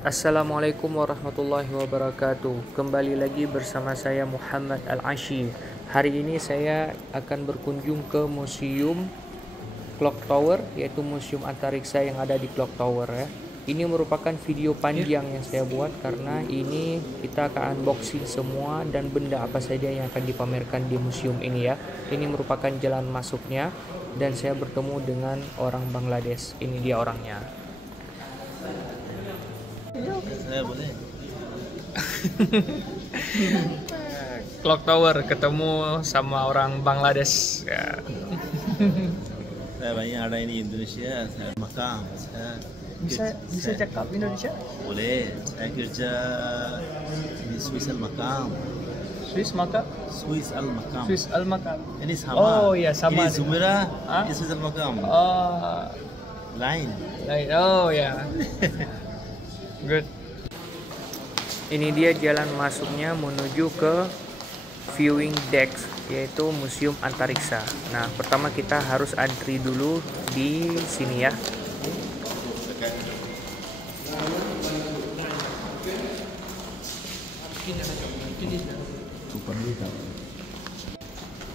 Assalamualaikum warahmatullahi wabarakatuh. Kembali lagi bersama saya Muhammad Al-Ashi. Hari ini saya akan berkunjung ke Museum Clock Tower, yaitu Museum Antariksa yang ada di Clock Tower ya. Ini merupakan video panjang yang saya buat karena ini kita akan unboxing semua dan benda apa saja yang akan dipamerkan di museum ini ya. Ini merupakan jalan masuknya dan saya bertemu dengan orang Bangladesh. Ini dia orangnya. Saya boleh. Clock Tower ketemu sama orang Bangladesh ya. Saya banyak ada ini Indonesia, saya makam. Bisa cakap Indonesia? Boleh. Saya kerja di Swiss Al Makam. Swiss Makam? Swiss Al Makam. Swiss Al Makam. Ini sama. Oh ya sama. Ini Zumirah. Hah? Ini Swiss Al Makam. Oh, Lain. oh ya. Good. Ini dia jalan masuknya menuju ke viewing deck, yaitu Museum Antariksa. Nah, pertama kita harus antri dulu di sini ya.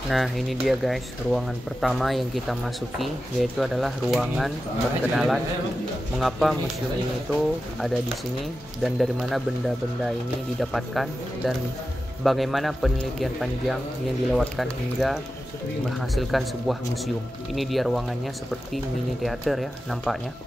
Nah, ini dia guys, ruangan pertama yang kita masuki, yaitu adalah ruangan berkenalan mengapa museum ini itu ada di sini dan dari mana benda-benda ini didapatkan dan bagaimana penelitian panjang yang dilewatkan hingga menghasilkan sebuah museum. Ini dia ruangannya, seperti mini teater ya nampaknya.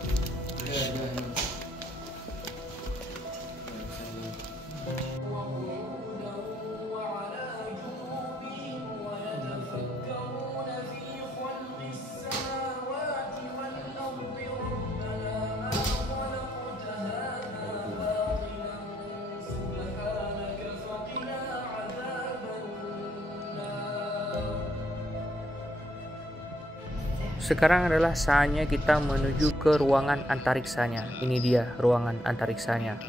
Sekarang adalah saatnya kita menuju ke ruangan antariksanya. Ini dia ruangan antariksanya.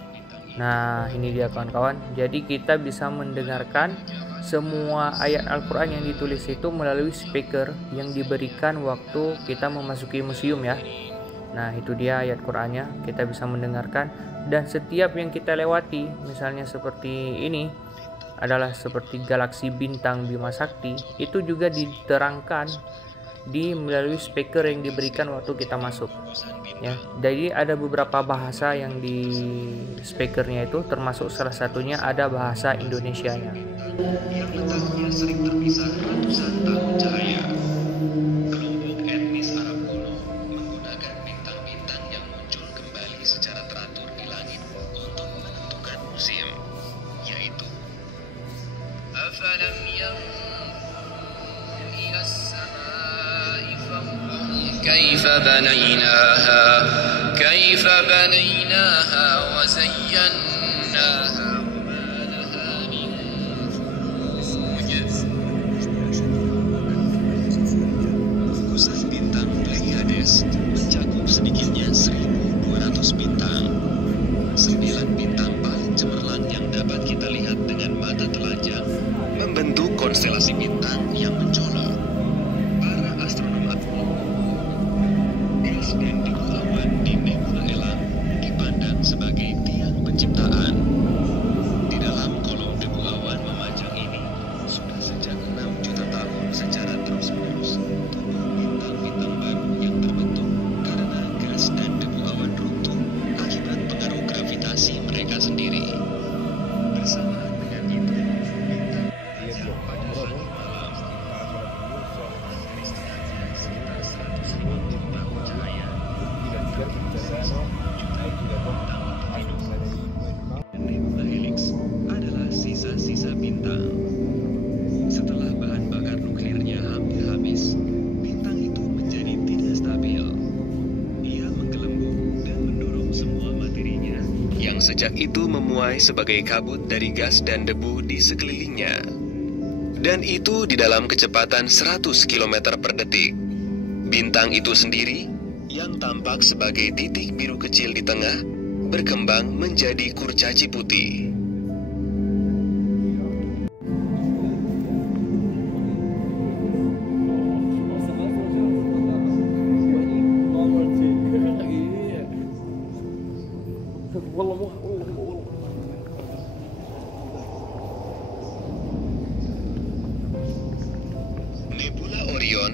Nah, ini dia kawan-kawan. Jadi kita bisa mendengarkan semua ayat Al-Quran yang ditulis itu melalui speaker yang diberikan waktu kita memasuki museum ya. Nah, itu dia ayat Qurannya. Kita bisa mendengarkan. Dan setiap yang kita lewati, misalnya seperti ini, adalah seperti galaksi bintang Bima Sakti, itu juga diterangkan melalui speaker yang diberikan waktu kita masuk ya. Jadi ada beberapa bahasa yang di speakernya itu, termasuk salah satunya ada bahasa Indonesianya. Yang letaknya sering terpisah ratusan tahun cahaya. Kelompok etnis Arab kuno menggunakan bintang-bintang yang muncul kembali secara teratur di langit untuk menentukan musim, yaitu afalam yanzuru ila as-samaa'i fawqahum kaifa banaynaha wa zayyannaha. Gugusan bintang Pleiades mencakup sedikitnya 1.200 bintang. 9 bintang paling cemerlang yang dapat kita lihat dengan mata telanjang membentuk konstelasi bintang yang mencolok. Para astronom gas dan debu awan di nebula elang dipandang sebagai tiang penciptaan. Di dalam kolom debu awan memanjang ini sudah sejak 6 juta tahun secara terus-menerus tumbuh bintang-bintang baru yang terbentuk karena gas dan debu awan runtuh akibat pengaruh gravitasi mereka sendiri. Bersamaan dengan itu, bintang yang pada langit malam istirahatnya sekitar 150 tahun cahaya dan juta bintang untuk hidup. Nebula Helix adalah sisa-sisa bintang. Setelah bahan bakar nuklirnya hampir habis, bintang itu menjadi tidak stabil. Ia menggelembung dan mendorong semua materinya yang sejak itu memuai sebagai kabut dari gas dan debu di sekelilingnya. Dan itu di dalam kecepatan 100 km per detik. Bintang itu sendiri, yang tampak sebagai titik biru kecil di tengah, berkembang menjadi kurcaci putih. والله Nebula Orion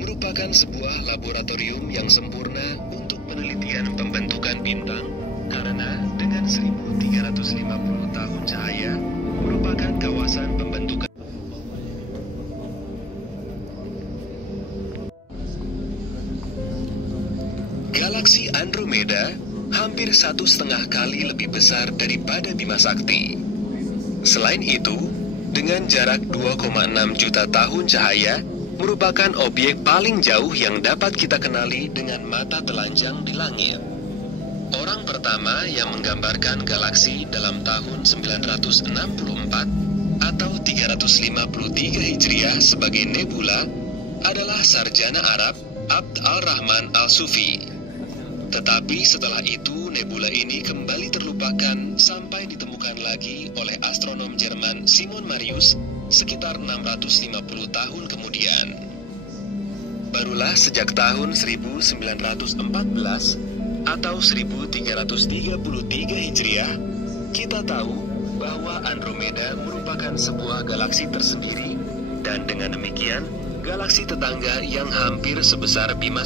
merupakan sebuah laboratorium yang sempurna untuk penelitian pembentukan bintang karena dengan 1350 tahun cahaya merupakan kawasan pembentukan. Galaksi Andromeda hampir 1,5 kali lebih besar daripada Bima Sakti. Selain itu, dengan jarak 2,6 juta tahun cahaya, merupakan objek paling jauh yang dapat kita kenali dengan mata telanjang di langit. Orang pertama yang menggambarkan galaksi dalam tahun 964 atau 353 Hijriah sebagai nebula adalah sarjana Arab Abd al-Rahman al-Sufi. Tetapi setelah itu nebula ini kembali terlupakan sampai ditemukan lagi oleh astronom Jerman Simon Marius sekitar 650 tahun kemudian. Barulah sejak tahun 1914 atau 1333 Hijriah, kita tahu bahwa Andromeda merupakan sebuah galaksi tersendiri dan dengan demikian galaksi tetangga yang hampir sebesar Bima.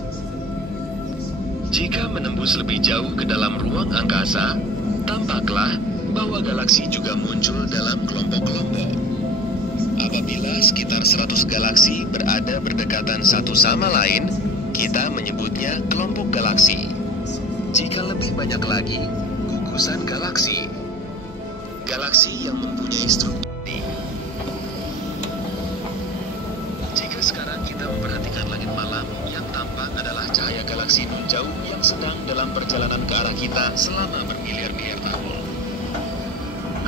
Jika menembus lebih jauh ke dalam ruang angkasa, tampaklah bahwa galaksi juga muncul dalam kelompok-kelompok. Apabila sekitar 100 galaksi berada berdekatan satu sama lain, kita menyebutnya kelompok galaksi. Jika lebih banyak lagi, gugusan galaksi. Galaksi yang mempunyai struktur. Jika sekarang kita memperhatikan langit malam, yang tampak adalah cahaya galaksi nun jauh yang sedang dalam perjalanan ke arah kita selama bermiliar-miliar tahun.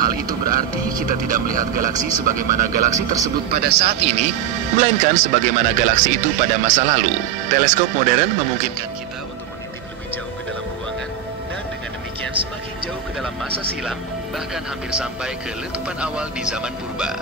Hal itu berarti kita tidak melihat galaksi sebagaimana galaksi tersebut pada saat ini, melainkan sebagaimana galaksi itu pada masa lalu. Teleskop modern memungkinkan kita untuk mengintip lebih jauh ke dalam ruangan, dan dengan demikian semakin jauh ke dalam masa silam, bahkan hampir sampai ke letupan awal di zaman purba.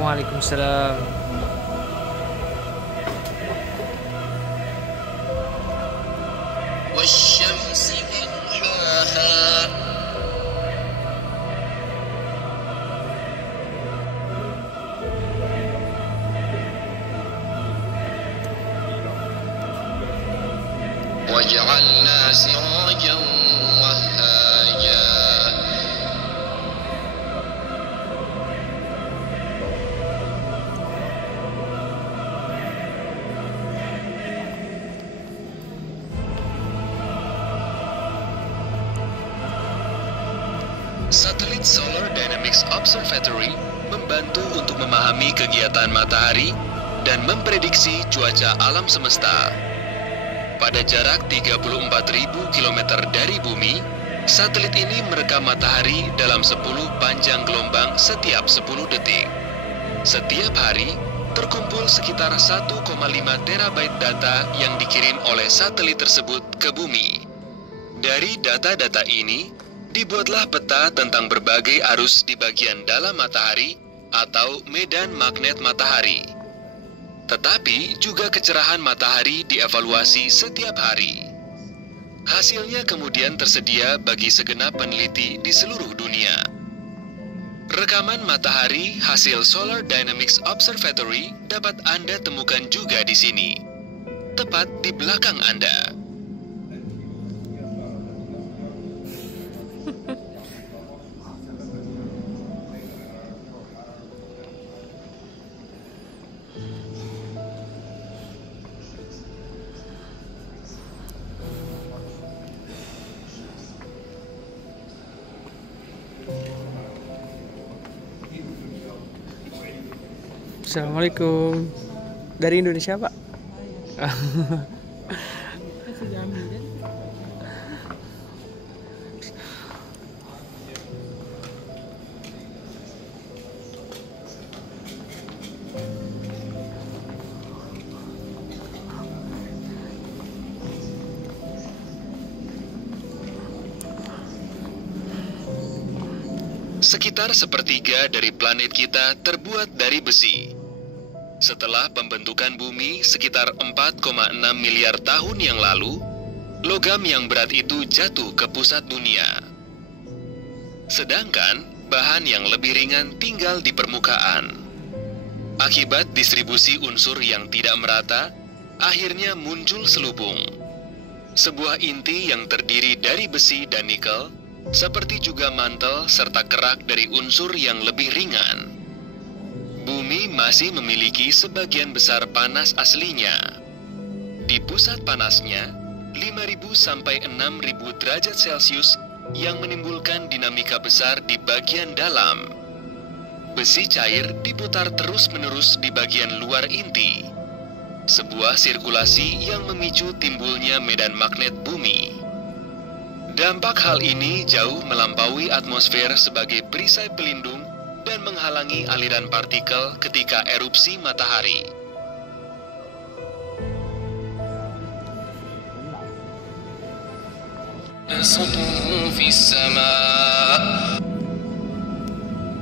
Waalaikumsalam. والشمس وضحاها وجعلنا سراجا وهاجا. Satelit Solar Dynamics Observatory membantu untuk memahami kegiatan matahari dan memprediksi cuaca alam semesta. Pada jarak 34.000 km dari bumi, satelit ini merekam matahari dalam 10 panjang gelombang setiap 10 detik. Setiap hari, terkumpul sekitar 1,5 terabyte data yang dikirim oleh satelit tersebut ke bumi. Dari data-data ini, dibuatlah peta tentang berbagai arus di bagian dalam matahari atau medan magnet matahari. Tetapi juga kecerahan matahari dievaluasi setiap hari. Hasilnya kemudian tersedia bagi segenap peneliti di seluruh dunia. Rekaman matahari hasil Solar Dynamics Observatory dapat Anda temukan juga di sini, tepat di belakang Anda. Assalamualaikum. Dari Indonesia, Pak? Sekitar sepertiga dari planet kita terbuat dari besi. Setelah pembentukan bumi sekitar 4,6 miliar tahun yang lalu, logam yang berat itu jatuh ke pusat dunia. Sedangkan bahan yang lebih ringan tinggal di permukaan. Akibat distribusi unsur yang tidak merata, akhirnya muncul selubung. Sebuah inti yang terdiri dari besi dan nikel, seperti juga mantel serta kerak dari unsur yang lebih ringan. Bumi masih memiliki sebagian besar panas aslinya. Di pusat panasnya, 5.000 sampai 6.000 derajat Celcius yang menimbulkan dinamika besar di bagian dalam. Besi cair diputar terus-menerus di bagian luar inti. Sebuah sirkulasi yang memicu timbulnya medan magnet bumi. Dampak hal ini jauh melampaui atmosfer sebagai perisai pelindung dan menghalangi aliran partikel ketika erupsi matahari.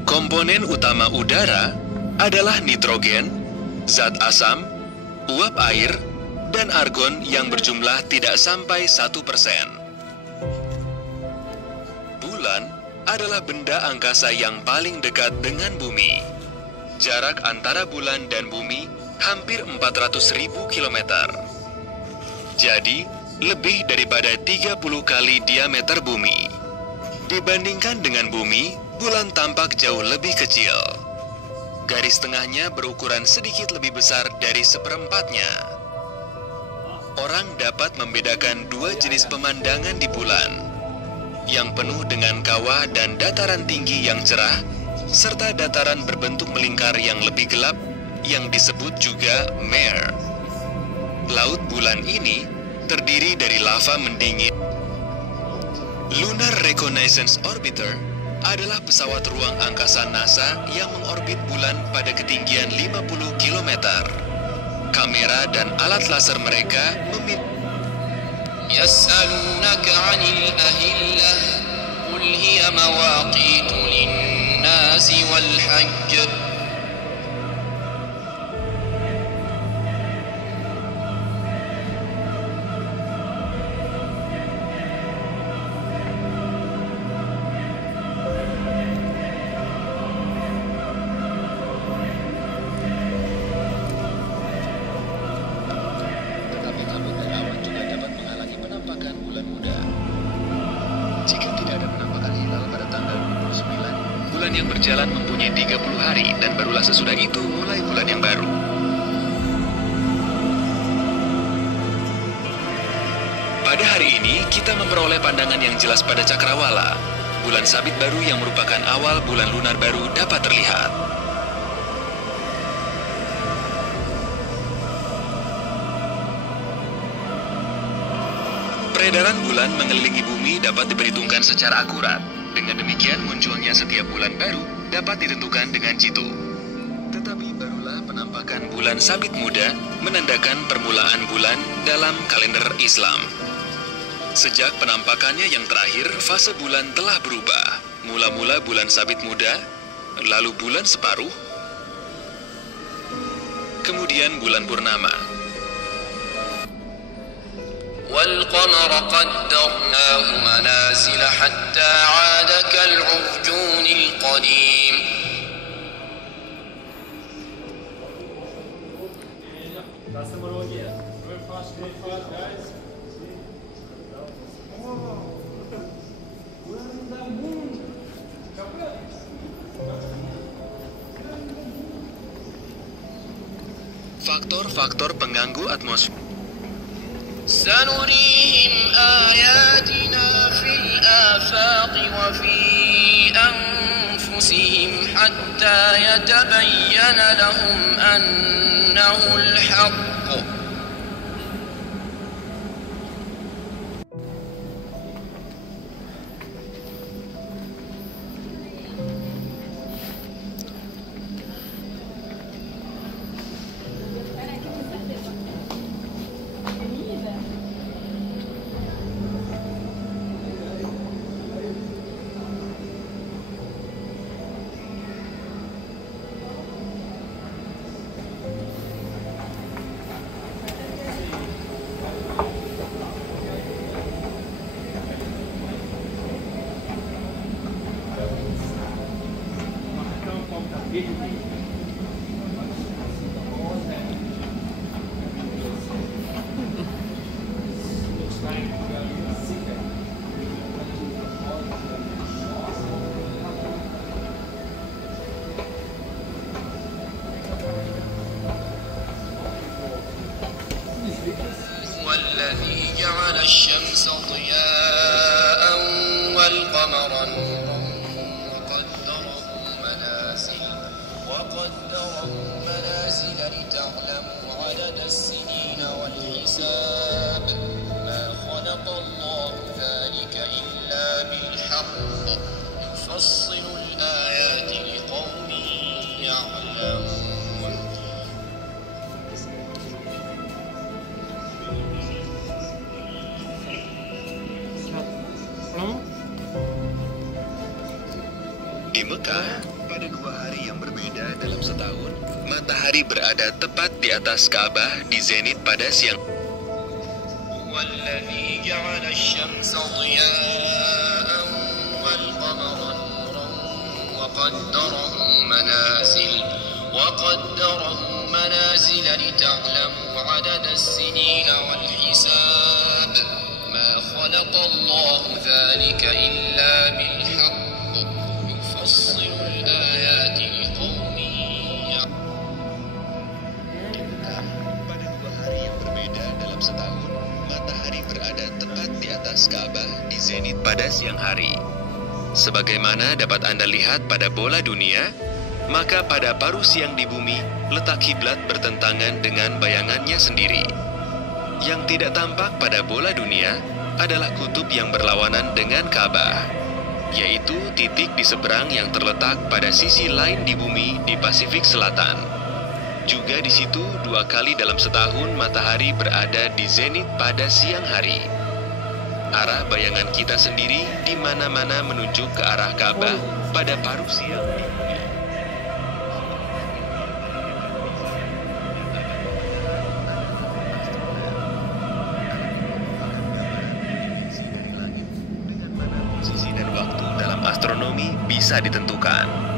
Komponen utama udara adalah nitrogen, zat asam, uap air, dan argon yang berjumlah tidak sampai 1%. Bulan adalah benda angkasa yang paling dekat dengan bumi. Jarak antara bulan dan bumi hampir 400.000 kilometer. Jadi, lebih daripada 30 kali diameter bumi. Dibandingkan dengan bumi, bulan tampak jauh lebih kecil. Garis tengahnya berukuran sedikit lebih besar dari seperempatnya. Orang dapat membedakan dua jenis pemandangan di bulan, yang penuh dengan kawah dan dataran tinggi yang cerah, serta dataran berbentuk melingkar yang lebih gelap, yang disebut juga mare. Laut bulan ini terdiri dari lava mendingin. Lunar Reconnaissance Orbiter adalah pesawat ruang angkasa NASA yang mengorbit bulan pada ketinggian 50 km. Kamera dan alat laser mereka يسألونك عن الأهلة قل هي مواقيت للناس والحج yang berjalan mempunyai 30 hari dan barulah sesudah itu mulai bulan yang baru. Pada hari ini kita memperoleh pandangan yang jelas pada cakrawala. Bulan sabit baru yang merupakan awal bulan lunar baru dapat terlihat. Peredaran bulan mengelilingi bumi dapat diperhitungkan secara akurat. Dengan demikian, munculnya setiap bulan baru dapat ditentukan dengan jitu. Tetapi barulah penampakan bulan sabit muda menandakan permulaan bulan dalam kalender Islam. Sejak penampakannya yang terakhir, fase bulan telah berubah. Mula-mula bulan sabit muda, lalu bulan separuh, kemudian bulan purnama. والقمر قدرناه منازل حتى عاد كالعرجون القديم Faktor-faktor pengganggu atmosfer. سنريهم آياتنا في الآفاق وفي أنفسهم حتى يتبين لهم أنه الحق الذي جعل الشمس ضياء والقمر نورا وقدره منازل لتعلموا عدد السنين والحساب ما خلق الله ذلك إلا بالحق يفصل الآيات لقوم يعلمون. Di Mekah, pada 2 hari yang berbeda dalam setahun, matahari berada tepat di atas Ka'bah di zenit pada siang. والذي جعل الشمس ضياء والقمر نورا وقدره منازل لتعلموا عدد السنين والحساب ما خلق الله ذلك إلا بالحق يفصل الآيات لقوم Pada 2 hari yang berbeda dalam setahun, matahari berada tepat di atas Ka'bah di zenit pada siang hari. Sebagaimana dapat Anda lihat pada bola dunia, maka pada paruh siang di bumi, letak kiblat bertentangan dengan bayangannya sendiri. Yang tidak tampak pada bola dunia adalah kutub yang berlawanan dengan Ka'bah, yaitu titik di seberang yang terletak pada sisi lain di bumi di Pasifik Selatan. Juga di situ 2 kali dalam setahun matahari berada di zenit pada siang hari. Arah bayangan kita sendiri di mana-mana menunjuk ke arah Ka'bah pada paruh siang di bumi. Posisi dan waktu dalam astronomi bisa ditentukan.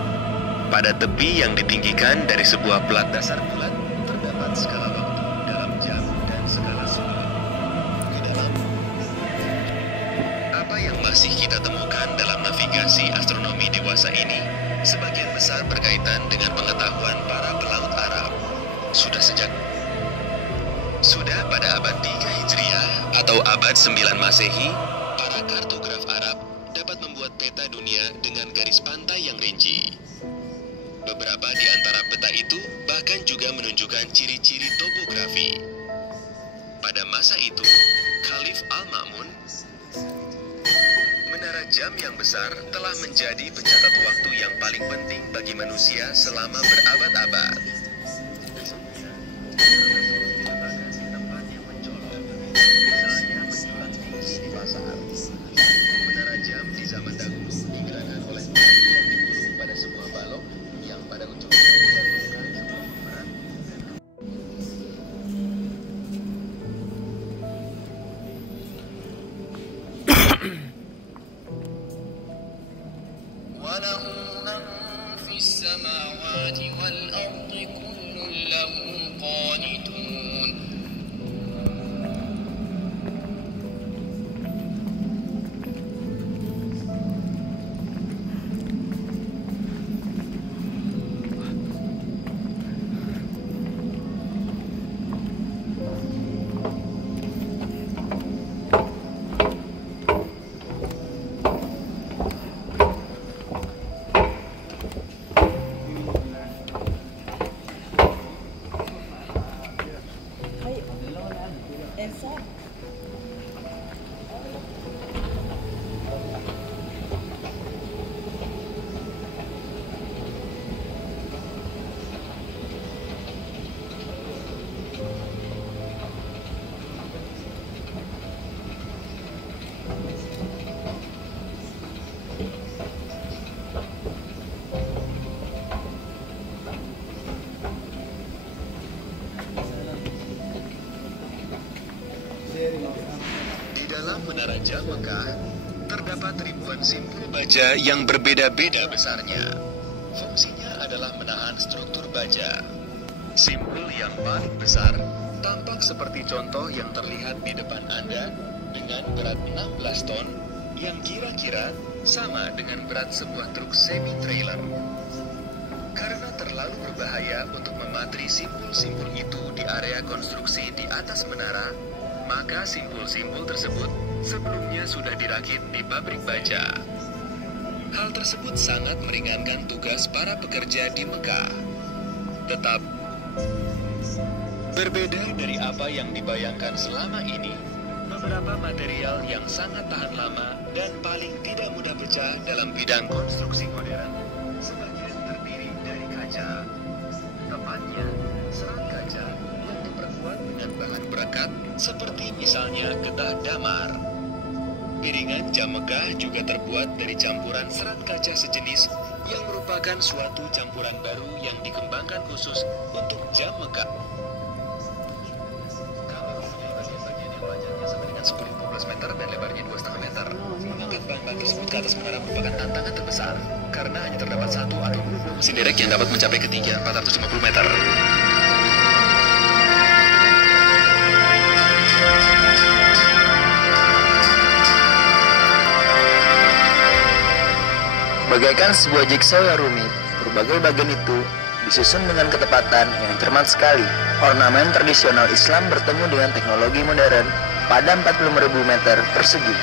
Pada tepi yang ditinggikan dari sebuah pelat dasar bulan terdapat skala waktu dalam jam dan skala suku di dalam. Apa yang masih kita temukan dalam navigasi astronomi dewasa ini sebagian besar berkaitan dengan pengetahuan para pelaut Arab. Sudah pada abad 3 Hijriah atau abad 9 Masehi, para kartograf Arab dapat membuat peta dunia dengan garis pantai yang rinci. Beberapa di antara peta itu bahkan juga menunjukkan ciri-ciri topografi. Pada masa itu, Khalif Al-Ma'mun, menara jam yang besar telah menjadi pencatat waktu yang paling penting bagi manusia selama berabad-abad. Menara jam di zaman dahulu digerakkan oleh tali yang digulung pada sebuah balok yang pada ujungnya digantungkan sebuah peran. وله من في السماوات والأرض كل له قانتون. Di dalam menara jam Mekah terdapat ribuan simpul baja yang berbeda-beda besarnya. Fungsinya adalah menahan struktur baja. Simpul yang paling besar tampak seperti contoh yang terlihat di depan Anda dengan berat 16 ton yang kira-kira sama dengan berat sebuah truk semi-trailer. Karena terlalu berbahaya untuk mematri simpul-simpul itu di area konstruksi di atas menara, maka simpul-simpul tersebut sebelumnya sudah dirakit di pabrik baja. Hal tersebut sangat meringankan tugas para pekerja di Mekah. Tetap berbeda dari apa yang dibayangkan selama ini, beberapa material yang sangat tahan lama dan paling tidak mudah pecah dalam bidang konstruksi modern, sebagian terdiri dari kaca. Tepatnya, serat kaca yang diperkuat dengan bahan perekat seperti misalnya getah damar. Piringan jam Mekah juga terbuat dari campuran serat kaca sejenis yang merupakan suatu campuran baru yang dikembangkan khusus untuk jam Mekah. Kami mempunyai bagian-bagian yang panjangnya sama dengan 10-15 meter dan lebarnya 2,5 meter. Mengangkat bahan-bahan tersebut ke atas menara merupakan tantangan terbesar, karena hanya terdapat satu atau dua buah mesin derek yang dapat mencapai ketinggian 450 meter. Bagaikan sebuah jigsaw yang rumit, berbagai bagian itu disusun dengan ketepatan yang cermat sekali. Ornamen tradisional Islam bertemu dengan teknologi modern pada 40.000 meter persegi.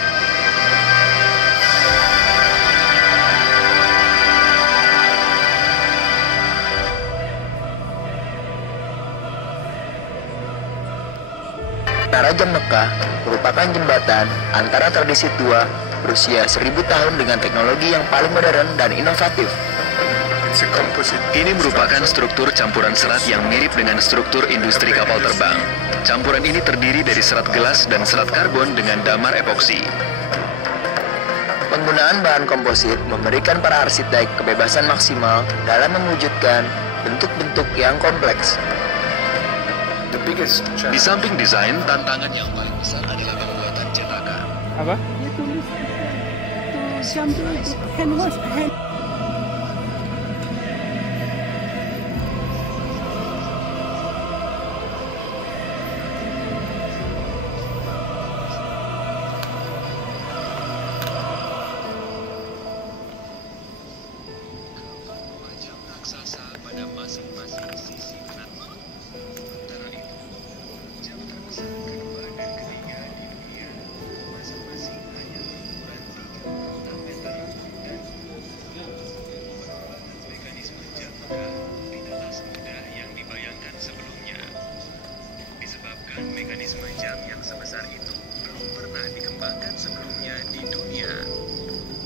Menara Jam Mekah merupakan jembatan antara tradisi tua berusia 1000 tahun dengan teknologi yang paling modern dan inovatif. Ini merupakan struktur campuran serat yang mirip dengan struktur industri kapal terbang. Campuran ini terdiri dari serat gelas dan serat karbon dengan damar epoksi. Penggunaan bahan komposit memberikan para arsitek kebebasan maksimal dalam mewujudkan bentuk-bentuk yang kompleks. Di samping desain, tantangan yang paling besar adalah pembuatan cetakan. Apa? Jam raksasa pada masing-masing sisi menara. Sementara itu, jam terbesar kedua dan ketiga di dunia masing-masing hanya berukuran 36 meter dan mekanisme jam Mekah tidaklah semudah yang dibayangkan sebelumnya. Disebabkan mekanisme jam yang sebesar itu belum pernah dikembangkan sebelumnya di dunia.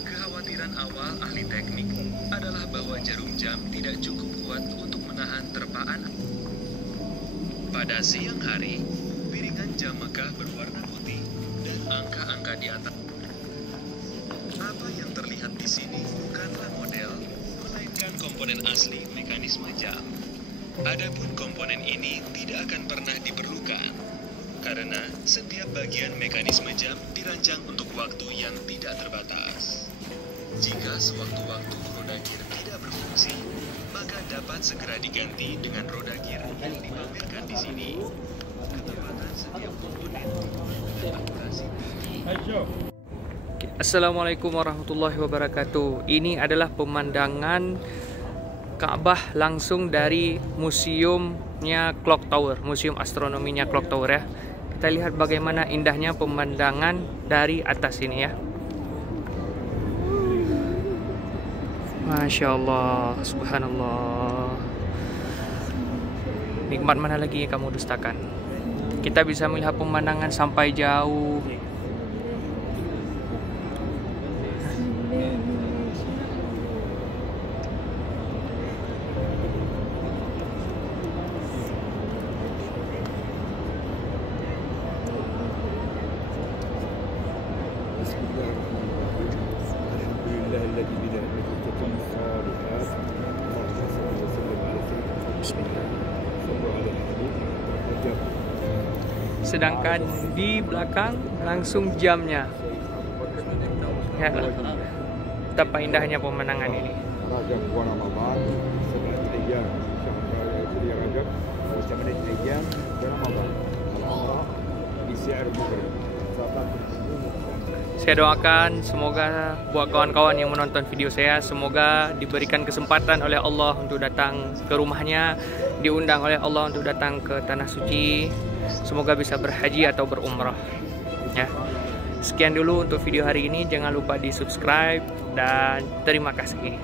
Kekhawatiran awal ahli teknik adalah bahwa jarum jam tidak cukup kuat untuk menahan terpaan. Pada siang hari, piringan jam Mekah berwarna putih dan angka-angka di atas. Apa yang terlihat di sini bukanlah model, melainkan komponen asli mekanisme jam. Adapun komponen ini tidak akan pernah diperlukan, karena setiap bagian mekanisme jam dirancang untuk waktu yang tidak terbatas. Jika sewaktu-waktu roda gear tidak berfungsi, maka dapat segera diganti dengan roda gear yang dipamerkan di sini. Ketepatan setiap komponen dan akurasi tinggi. Assalamualaikum warahmatullahi wabarakatuh. Ini adalah pemandangan Ka'bah langsung dari museumnya Clock Tower, museum astronominya Clock Tower ya. Kita lihat bagaimana indahnya pemandangan dari atas ini ya. Masya Allah, subhanallah. Nikmat mana lagi yang kamu dustakan? Kita bisa melihat pemandangan sampai jauh. Sedangkan di belakang langsung jamnya. Ya, betapa indahnya pemandangan ini. Saya doakan semoga buat kawan-kawan yang menonton video saya, semoga diberikan kesempatan oleh Allah untuk datang ke rumahnya, diundang oleh Allah untuk datang ke Tanah Suci. Semoga bisa berhaji atau berumrah ya. Sekian dulu untuk video hari ini, jangan lupa di subscribe dan terima kasih.